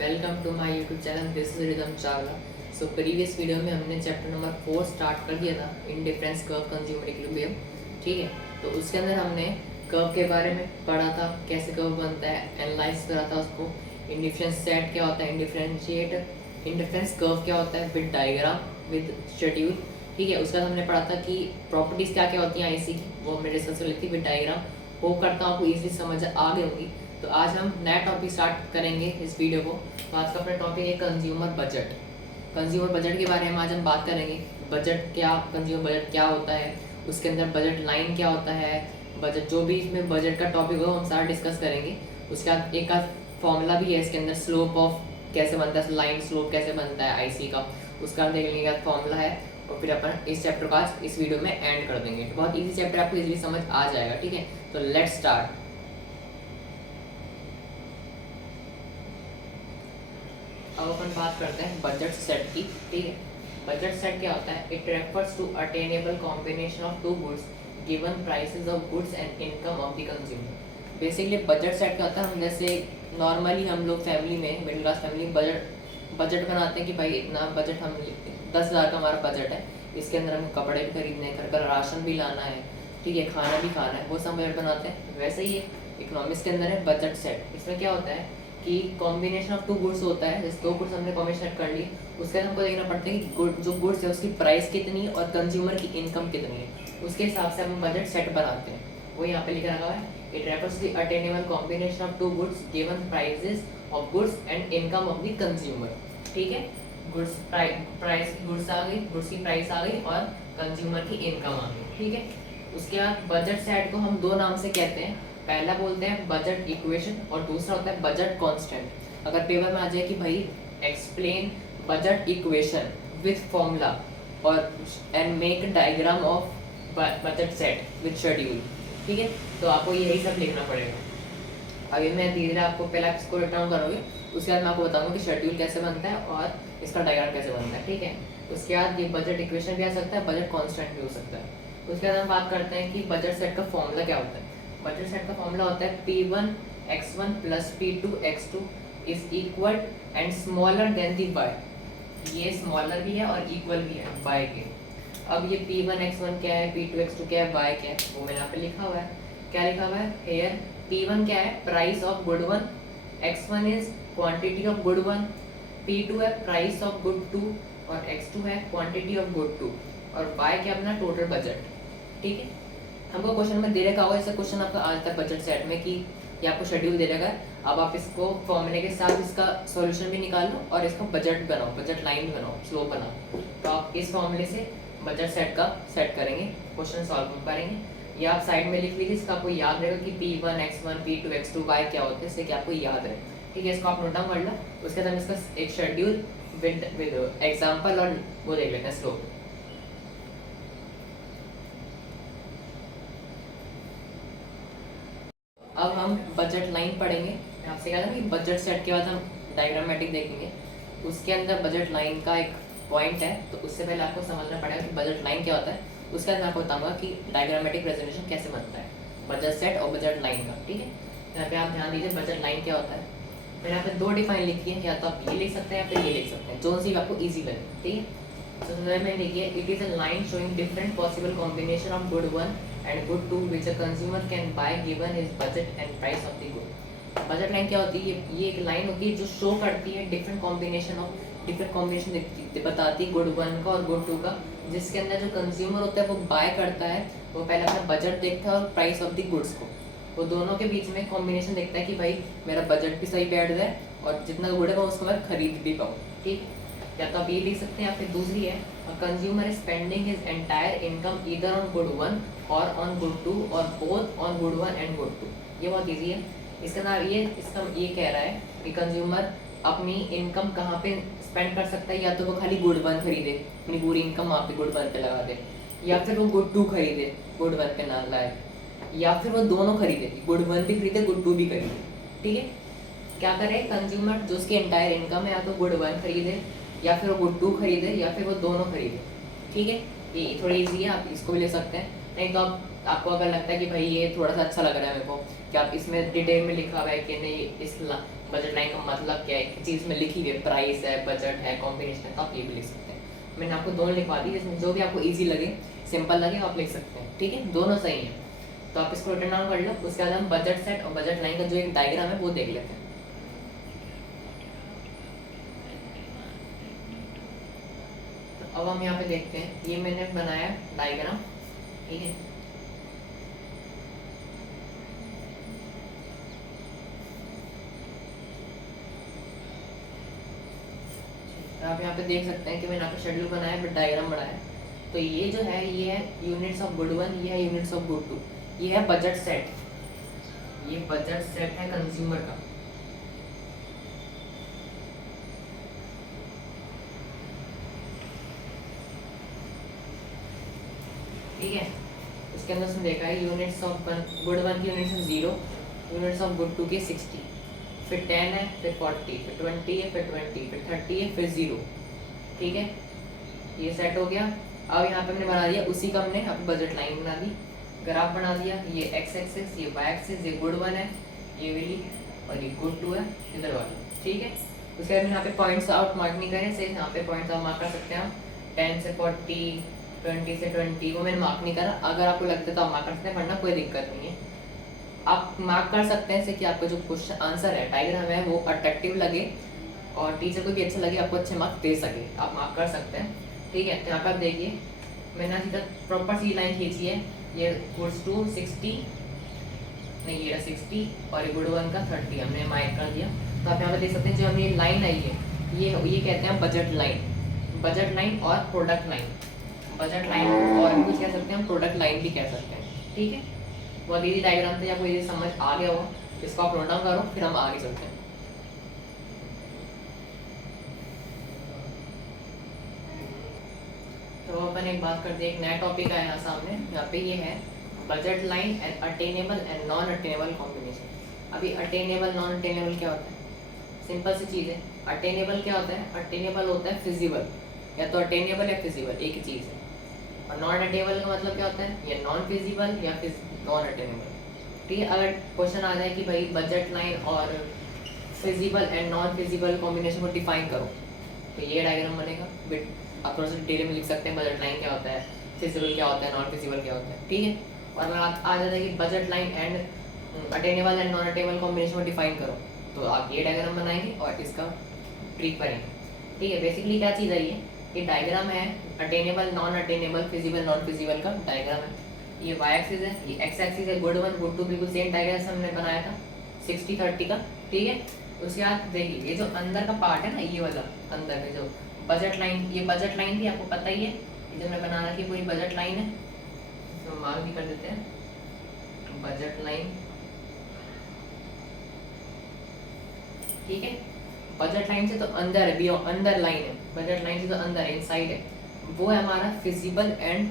Welcome to my YouTube channel. This is Ridham Chawla. So previous video में हमने chapter number 4 start कर दिया था, इंडिफरेंस कर्व कंज्यूमर इक्विलिब्रियम। ठीक है, तो उसके अंदर हमने कर्व के बारे में पढ़ा था, कैसे कर्व बनता है, एनालाइज करा था उसको। इंडिफरेंस सेट क्या होता है, इंडिफरेंस कर्व क्या होता है विद डायग्राम विद शेड्यूल। ठीक है, उसका हमने पढ़ा था कि प्रॉपर्टीज़ क्या क्या होती हैं आईसी की, वो हमने डिस्कस कर ली थी विद डायग्राम। वो करता हूँ आपको ईजिली समझ आ गई होंगी। तो आज हम नया टॉपिक स्टार्ट करेंगे इस वीडियो को। तो आज का अपना टॉपिक है कंज्यूमर बजट। कंज्यूमर बजट के बारे में आज हम बात करेंगे। बजट क्या, कंज्यूमर बजट क्या होता है, उसके अंदर बजट लाइन क्या होता है, बजट जो भी इसमें बजट का टॉपिक हो हम सारा डिस्कस करेंगे। उसके बाद एक का फॉर्मूला भी है इसके अंदर, स्लोप ऑफ कैसे बनता है, लाइन स्लोप कैसे बनता है आईसी का, उसका देख लेंगे क्या फॉर्मूला है। और फिर अपन इस चैप्टर को आज इस वीडियो में एंड कर देंगे। बहुत ईजी चैप्टर, आपको इजीली समझ आ जाएगा। ठीक है, तो लेट्स स्टार्ट। अब अपन बात करते हैं बजट सेट की। ठीक है, बजट सेट क्या होता है? It refers to attainable combination of two goods given prices of goods and income of the consumer. Basically budget set क्या होता है, हम जैसे नॉर्मली हम लोग फैमिली में, मिडिल क्लास फैमिली बजट बनाते हैं कि भाई इतना बजट, हम 10,000 का हमारा बजट है, इसके अंदर हमें कपड़े भी खरीदने हैं, घर का राशन भी लाना है, ठीक है, खाना भी खाना है, वो सब बजट बनाते हैं। वैसे ही इकोनॉमिक्स के अंदर है बजट सेट। इसमें क्या होता है कि कॉम्बिनेशन ऑफ टू गुड्स होता है। जैसे दो गुड्स हमने कॉम्बिनेशन कर ली, उसके बाद हमको देखना पड़ता है कि जो गुड्स है उसकी प्राइस कितनी है और कंज्यूमर की इनकम कितनी है, उसके हिसाब से हम बजट सेट बनाते हैं। वो यहाँ पे लिखा रखा है, it refers to the attainable combination of two goods given prices of goods and income of the consumer. ठीक है, गुड्स प्राइस गुड्स आ गई, गुड्स की प्राइस आ गई और कंज्यूमर की इनकम आ गई। ठीक है, उसके बाद बजट सेट को हम दो नाम से कहते हैं। पहला बोलते हैं बजट इक्वेशन और दूसरा होता है बजट कांस्टेंट। अगर पेपर में आ जाए कि भाई explain budget equation with formula और and make diagram of budget set with schedule, ठीक है, तो आपको यही सब लिखना पड़ेगा। अभी मैं धीरे धीरे आपको पहले इसको रिटर्न करोगे, उसके बाद मैं आपको बताऊंगा कि शेड्यूल कैसे बनता है और इसका डायग्राम कैसे बनता है। ठीक है, उसके बाद ये बजट इक्वेशन भी आ सकता है, बजट कांस्टेंट भी हो सकता है। उसके बाद हम बात करते हैं कि बजट सेट का फॉर्मूला क्या होता है। बजट सेट का फॉर्मूला होता है P1x1 plus P2x2 is equal and smaller than the y। ये स्मॉलर भी है और इक्वल भी है y के। अब ये P1x1 क्या है, P2x2 क्या है, y क्या है, वो मैंने यहाँ पे लिखा हुआ है। क्या लिखा हुआ है हेयर? P1 क्या है, price of good one, x1 is quantity of good one, P2 है प्राइस ऑफ गुड टू और x2 है क्वांटिटी ऑफ गुड टू, और y क्या अपना टोटल बजट। ठीक है, हमको क्वेश्चन में दे रखा होगा, ऐसा क्वेश्चन आपका आज तक बजट सेट में कि ये आपको शेड्यूल दे रखा है। अब आप इसको फॉर्मूले के साथ इसका सॉल्यूशन भी निकाल लो और इसका बजट बनाओ, बजट लाइन भी बनाओ, स्लोप बनाओ। तो आप इस फॉर्मूले से बजट सेट का सेट करेंगे, क्वेश्चन सॉल्व करेंगे। या आप साइड में लिख लीजिए, इसका आपको याद रहेगा कि P1x1 P2x2 y क्या होते हैं, इससे कि आपको याद रहे। ठीक है, इसको आप नोट डाउन कर लो। उसके बाद हम इसका एक शेड्यूल विद एग्जाम्पल और वो देख लेते हैं स्लोप। अब हम बजट लाइन पढ़ेंगे। मैं आपसे कहा था कि बजट सेट के बाद हम डायग्रामेटिक देखेंगे, उसके अंदर बजट लाइन का एक पॉइंट है। तो उससे पहले आपको समझना पड़ेगा कि बजट लाइन क्या होता है। उसके बाद मैं आपको बताऊंगा कि डायग्रामेटिक प्रेजेंटेशन कैसे बनता है बजट सेट और बजट लाइन का। ठीक है, यहाँ पे आप ध्यान दीजिए बजट लाइन क्या होता है। मैंने यहाँ पे दो डिफाइन लिखी है, या तो आप ये लिख सकते हैं या फिर ये लिख सकते हैं, जो सी आपको ईजी लगे। ठीक है, तो में लिखिए it is a line showing different possible combination of good one and good two which a consumer can buy given his budget and price of the good। Budget line क्या होती है? ये एक लाइन होती है जो शो करती है डिफरेंट कॉम्बिनेशन बताती है गुड वन का और गुड टू का, जिसके अंदर जो कंज्यूमर होता है वो बाय करता है, वो पहले अपना बजट देखता है और प्राइस ऑफ द गुड्स को, वो दोनों के बीच में कॉम्बिनेशन देखता है कि भाई मेरा बजट भी सही बैठ जाए और जितना गुड है उसको मैं खरीद भी पाऊँ। ठीक, या तो आप ये लिख सकते हैं, या फिर दूसरी है consumer spending his entire income either on good one और ऑन गुड टू और both on good one and good two. ये बहुत इजी है। इसका नाम ये कह रहा है कि कंज्यूमर अपनी इनकम कहाँ पे स्पेंड कर सकता है, या तो वो खाली गुड वन खरीदे, अपनी पूरी इनकम वहाँ पे गुड वन पे लगा दे, या फिर वो गुड टू खरीदे, गुड वन पे ना लाए, या फिर वो दोनों खरीदे, गुड वन भी खरीदे गुड टू भी खरीदे। ठीक है, क्या करे कंज्यूमर जो उसकी एंटायर इनकम है, या तो गुड वन खरीदे या फिर वो गुड टू खरीदे या फिर वो दोनों खरीदे। ठीक है, ये थोड़ी इजी है, आप इसको भी ले सकते हैं। नहीं तो आप आपको अगर लगता है कि भाई ये थोड़ा सा अच्छा लग रहा है मेरे को, कि आप इसमें डिटेल में लिखा हुआ है कि नहीं इस बजट लाइन का मतलब क्या है, एक चीज़ में लिखी हुई है, प्राइस है, बजट है, कॉम्बिनेशन है, तो आप ये भी लिख सकते हैं। मैंने आपको दोनों लिखवा दी, जिसमें जो भी आपको ईजी लगे, सिंपल लगे, आप लिख सकते हैं। ठीक है, दोनों सही हैं। तो आप इसको रिटर्न डाउन कर लो। उसके बाद हम बजट सेट और बजट लाइन का जो एक डायग्राम है वो देख लेते हैं। तो अब हम यहाँ पे देखते हैं, ये मैंने बनाया डायग्राम। ठीक है, आप यहाँ पे देख सकते हैं कि मैंने यहाँ पे शेड्यूल बनाया, फिर डायग्राम बनाया। तो ये जो है, ये है यूनिट्स ऑफ गुड 1, ये है यूनिट्स ऑफ गुड 2, ये है बजट सेट। ये बजट सेट है कंज्यूमर का। ठीक है, उसके अंदर उसने देखा है यूनिट्स ऑफ गुड 1 की यूनिट्स 0, यूनिट्स ऑफ गुड 2 की 60, फिर 10 है, फिर 40, फिर 20 है, फिर 20, फिर 30 है, फिर 0। ठीक है, ये सेट हो गया। अब यहाँ पे हमने बना दिया उसी का, हमने अब बजट लाइन बना दी, ग्राफ बना दिया। ये एक्स एक्सिस, ये वाई एक्सिस, ये गुड 1 है, ये वाली, और ये गुड 2 है इधर वाला। ठीक है, उसके बाद यहाँ पे पॉइंट्स आउट मार्क नहीं करें, सिर्फ यहाँ पे पॉइंट्स आउट मार्क कर सकते हैं हम। 10 से 40, 20 से 20 वो मैंने मार्क नहीं करा। अगर आपको लगता है तो आप मार्क कर सकते हैं, वरना कोई दिक्कत नहीं है। आप मार्क कर सकते हैं, इससे कि आपका जो क्वेश्चन आंसर है, डायग्राम है, वो अट्रैक्टिव लगे और टीचर को भी अच्छा लगे, आपको अच्छे मार्क्स दे सके, आप मार्क कर सकते हैं। ठीक है, तो यहाँ पर आप देखिए, मैंने सीधा प्रॉपर सी लाइन खींची है। ये गुड्स 2 60, नहीं ये 60, और ये गुड 1 का 30 हमने मार्क कर दिया। तो आप यहाँ पर देख सकते हैं, जो हमें लाइन आई है, ये कहते हैं बजट लाइन। बजट लाइन और प्रोडक्ट लाइन, बजट लाइन और भी कुछ कह सकते हैं हम, प्रोडक्ट लाइन भी कह सकते हैं। ठीक है, बहुत इजी डायग्राम थे, आपको ये समझ आ गया होगा। इसको आप नोट डाउन करो, फिर हम आगे चलते हैं। तो अपन एक बात करते हैं, एक नया टॉपिक आया यहाँ सामने। यहाँ पे ये है budget line and attainable and non attainable combination. अभी अटेनेबल नॉन अटेनेबल क्या होता है? सिंपल सी चीज़ है। अटेनेबल क्या होता है? अटेनेबल होता है फिजिबल, या तो अटेनेबल या फिजिबल, एक ही चीज़ है। और नॉन अटेनेबल का मतलब क्या होता है? या नॉन फिजिबल या नॉन अटेनेबल। ठीक है, अगर क्वेश्चन आ जाए कि भाई बजट लाइन और feasible and non feasible combination को डिफाइन करो, तो ये डायग्राम बनेगा। बिट आप थोड़ा सा डिटेल में लिख सकते हैं, बजट लाइन क्या होता है, फिजिबल क्या होता है, नॉन फिजिबल क्या होता है। ठीक है, और अगर आ जाता है कि budget line and attainable and non attainable combination को डिफाइन करो, तो आप ये डायग्राम बनाएंगे और इसका ट्रिक करेंगे। ठीक है, बेसिकली क्या चीज़ है ये डायग्राम है attainable, non attainable, feasible, non feasible का डायग्राम है। ये वाई एक्सिस है, ये एक्स एक्सिस है, गुड 1 गुड 2 बिल्कुल सेम डायग्राम हमने बनाया था 60-30 का। ठीक है, उसके बाद देखिए ये जो अंदर का पार्ट है ना, ये वाला अंदर में जो बजट लाइन, ये बजट लाइन भी आपको पता ही है, ये जो मैं बना रखी पूरी बजट लाइन है, तो मार्क भी कर देते हैं बजट लाइन। ठीक है, बजट लाइन से तो अंदर है, भी अंदर लाइन है, बजट लाइन से तो अंदर है, इनसाइड है, वो है हमारा फिजिबल एंड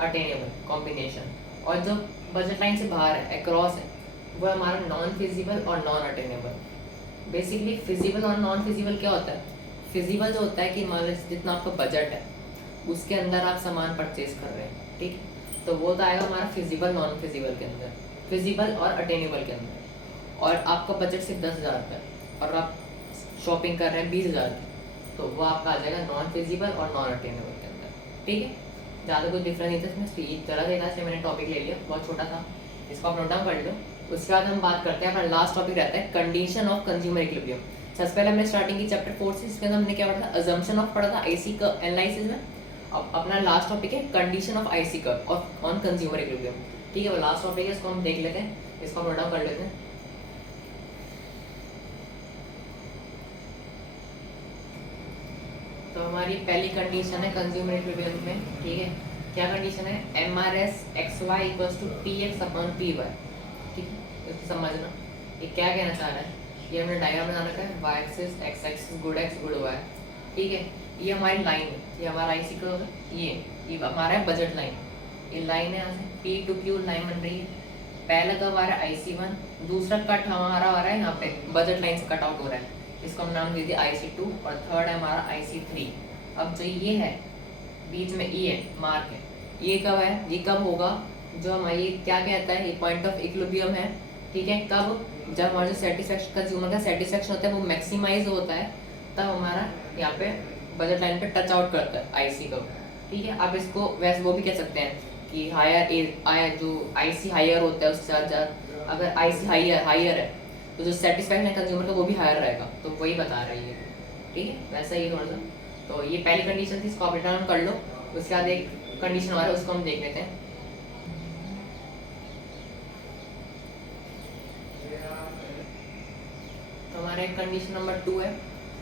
अटेनेबल कॉम्बिनेशन। और जो बजट लाइन से बाहर है, अक्रॉस है, वो हमारा नॉन फिजिबल और नॉन अटेनेबल। बेसिकली फिजिबल और नॉन फिजिबल क्या होता है? फिजिबल जो होता है कि मान लीजिए जितना आपका बजट है उसके अंदर आप सामान परचेज कर रहे हैं, ठीक, तो वो तो आएगा हमारा फिजिबल नॉन फिजिबल के अंदर, फिजिबल और अटेनेबल के अंदर। और आपका बजट सिर्फ 10,000 रुपये और आप शॉपिंग कर रहे हैं 20,000 की, तो वो आपका आ जाएगा नॉन फिजिबल और नॉन अटेनेबल के अंदर। ठीक है, ज़्यादा कोई डिफरेंस नहीं था इसमें, स्पीड ज़रा देता है, मैंने टॉपिक ले लिया, बहुत छोटा था, इसको आप नोट डाउन कर लो। उसके बाद हम बात करते हैं, अपना लास्ट टॉपिक रहता है कंडीशन ऑफ कंज्यूमर इक्विलिब्रियम। सबसे पहले हमने स्टार्टिंग की चैप्टर 4 से, इसके अंदर हमने क्या पढ़ा था? अजम्पशन ऑफ पढ़ा था आईसी कर्व एनालिसिस में। अब अपना लास्ट टॉपिक है condition of IC curve on consumer equilibrium. ठीक है, वो लास्ट टॉपिक है, इसको हम देख लेते हैं, इसको हम नोट डाउन कर लेते हैं। तो हमारी पहली कंडीशन है कंज्यूमर इक्विलिब्रियम में। ठीक है, क्या कंडीशन है? MRS XY = PX/PY। ठीक है, इसको समझना ये क्या कहना चाह रहा है। ये हमने डायग्राम बना रखा है, Y axis, X axis, good X good Y. ठीक है, ये हमारी लाइन है, ये हमारा आईसी कर्व है, ये हमारा है बजट लाइन। ये लाइन है, यहाँ से P to Q लाइन बन रही है। पहला कर्व आ रहा है IC1, दूसरा कट हमारा आ रहा है यहाँ पे बजट लाइन से कट आउट हो रहा है, इसको हम नाम दे दिया IC2, और थर्ड है हमारा IC3। अब जो ये है बीच में E है, मार्क है, ये कब है? ये कब होगा? जो हमारी क्या कहता है, ये पॉइंट ऑफ इक्विलिब्रियम है, ठीक है। कब? जब हमारा जो सेटिस्फेक्शन, कंज्यूमर का सेटिस्फेक्शन होता है वो मैक्सिमाइज होता है, तब हमारा यहाँ पे बजट लाइन पे टच आउट करता है आईसी को, ठीक है। आप इसको वैसे वो भी कह सकते हैं कि हायर जो आईसी हायर होता है उसके साथ साथ अगर आईसी हायर है तो जो सेटिस्फेक्शन है कंज्यूमर का वो भी हायर रहेगा, तो वही बता रही है, ठीक है। वैसा ही थोड़ा सा, तो ये पहली कंडीशन थी, इसको आप रिटर्न कर लो। उसके बाद एक कंडीशन और है, उसको हम देख लेते हैं। तो हमारा कंडीशन नंबर 2 है,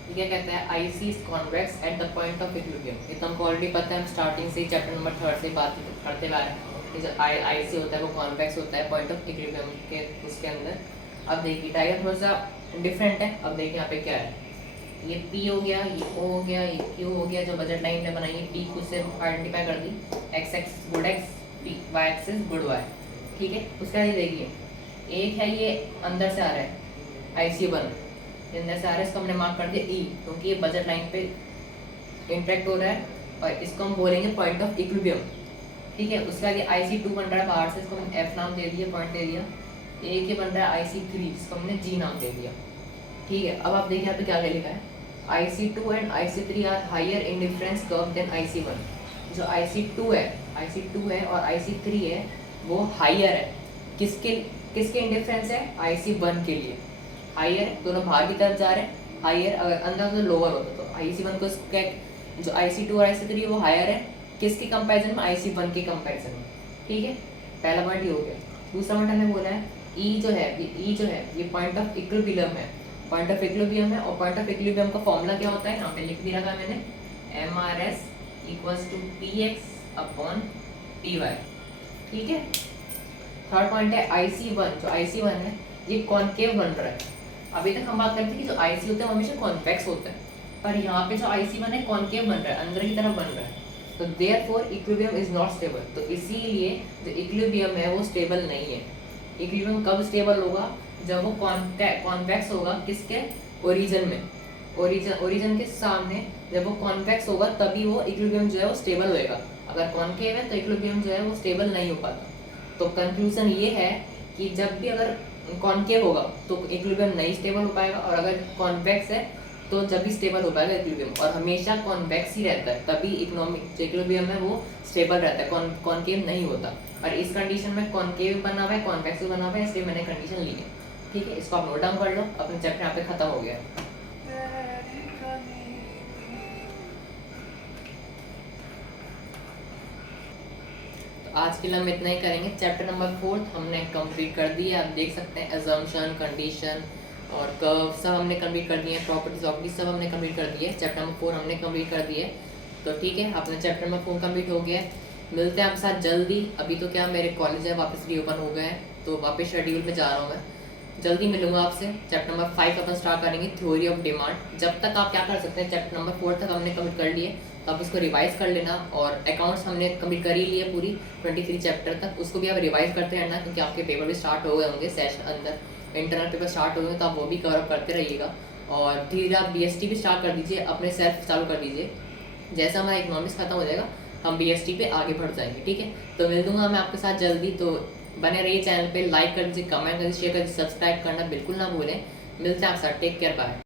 ये क्या कहता है, IC is convex at the point of equilibrium. ये तो हमको ऑलरेडी पता है, हम स्टार्टिंग से ही चैप्टर नंबर 3 से बात करते आ रहे हैं कि जो आईसी होता है वो कॉन्वेक्स होता है पॉइंट ऑफ इक्विलिब्रियम के उसके अंदर। अब देखिए डायग्राम थोड़ा सा डिफरेंट है। अब देखिए यहाँ पे क्या है, ये पी हो गया, ये ओ हो गया, ये क्यू हो गया, जो बजट लाइन ने बनाई है। पी खुद से आइडेंटिफाई कर दी, X X good X, P Y axis good Y, ठीक है। उसके बाद ये देखिए एक है ये अंदर से आ रहा है आईसी वन, अंदर से आ रहा है, इसको हमने मार्क कर दिया ई, क्योंकि ये बजट लाइन पे इंटरेक्ट हो रहा है, और इसको हम बोलेंगे पॉइंट ऑफ इक्विलिब्रियम, ठीक है। उसके आगे आईसी 2 बन रहा है बाहर से, इसको हमने एफ नाम दे दिया, पॉइंट दे दिया। एक ही बन रहा है आईसी 3, इसको हमने जी नाम दे दिया, ठीक है। अब आप देखिए यहाँ पे क्या लिखा है, IC2 and IC3 are higher indifference curve than IC1। जो IC2 है और IC3 है वो हायर है, किसके किसके इंडिफरेंस है, IC1 के लिए हायर है, दोनों बाहर की तरफ जा रहे हैं, हायर। अगर अंदर से लोअर होता तो IC1 को क्या, जो IC2 और IC3 वो हायर है किसके कंपैरिजन में, IC1 के कंपैरिजन में, ठीक है। पहला पॉइंट ये हो गया। दूसरा पॉइंट हमने बोला है ई जो है ये पॉइंट ऑफ इक्विलिब्रियम है, पॉइंट ऑफ इक्विलिब्रियम है। और पॉइंट ऑफ इक्विलिब्रियम का फॉर्मूला क्या होता है, यहाँ पे लिख भी रखा है मैंने, MRS equals to PX upon PY, ठीक है। थर्ड पॉइंट है IC1, जो IC1 है ये कॉनकेव बन रहा है। अभी तक हम बात करते हैं कि जो IC होता है वो हमेशा कॉन्वेक्स होता है, पर यहाँ पे जो IC1 है कॉनकेव बन रहा है, अंदर की तरफ बन रहा है, तो therefore equilibrium is not stable. तो इसीलिए जो इक्विलिब्रियम है वो स्टेबल नहीं है। इक्विलिब्रियम कब स्टेबल होगा, जब वो कॉन्वेक्स होगा किसके, ओरिजिन में, ओरिजिन के सामने जब वो कॉन्वेक्स होगा तभी वो इक्विलिब्रियम जो है वो स्टेबल होएगा। अगर कॉनकेव है तो इक्विलिब्रियम जो है वो स्टेबल नहीं हो पाता। तो कंक्लूजन ये है कि जब भी अगर कॉनकेव होगा तो इक्विलिब्रियम नहीं स्टेबल हो पाएगा, और अगर कॉन्वेक्स है तो जब भी स्टेबल हो पाएगा इक्विलिब्रियम, और हमेशा कॉन्वेक्स ही रहता है, तभी इकोनॉमिक जो इक्विलिब्रियम है वो स्टेबल रहता है, कॉनकेव नहीं होता। और इस कंडीशन में कॉनकेव बना हुआ है, कॉन्वेक्स भी बना हुआ है, इसलिए मैंने कंडीशन ली है, ठीक है। इसको आप नोट डाउन कर लो, अपने चैप्टर यहाँ पे खत्म हो गया। तो आज के लिए हम इतना ही करेंगे। चैप्टर नंबर 4 हमने कंप्लीट कर दिया, आप देख सकते हैं अजम्पशन, कंडीशन और कर्व सब हमने कंप्लीट कर दिए, प्रॉपर्टीज ऑफ सब हमने कंप्लीट कर दिए। चैप्टर नंबर 4 हमने कंप्लीट कर दिए, तो ठीक है, अपने चैप्टर नंबर 4 कंप्लीट हो गया। मिलते हैं आपके साथ जल्दी। अभी तो क्या मेरे कॉलेज है वापस रीओपन हो गए हैं, तो वापस शेड्यूल पे जा रहा हूँ मैं, जल्दी मिलूंगा आपसे। चैप्टर नंबर 5 अपन स्टार्ट करेंगे, थ्योरी ऑफ डिमांड। जब तक आप क्या कर सकते हैं, चैप्टर नंबर 4 तक हमने कंप्लीट कर लिए, तो आप इसको रिवाइज कर लेना। और अकाउंट्स हमने कंप्लीट कर ही लिए पूरी 23 चैप्टर तक, उसको भी आप रिवाइज करते रहना, क्योंकि आपके पेपर भी स्टार्ट हो गए होंगे, सेशन अंदर इंटरनल पेपर स्टार्ट हो गए, तो आप वो भी कवर अप करते रहिएगा। और धीरे धीरे आप BST भी स्टार्ट कर दीजिए, अपने सेल्फ चालू कर दीजिए। जैसा हमारा इकोनॉमिक्स खत्म हो जाएगा हम BST पे आगे बढ़ जाएंगे, ठीक है। तो मिल दूंगा मैं आपके साथ जल्दी, तो बने रहिए चैनल पे, लाइक कर दीजिए, कमेंट कर दीजिए, शेयर कर दीजिए, सब्सक्राइब करना बिल्कुल ना भूलें। मिलते हैं आपके साथ, टेक केयर, बाय।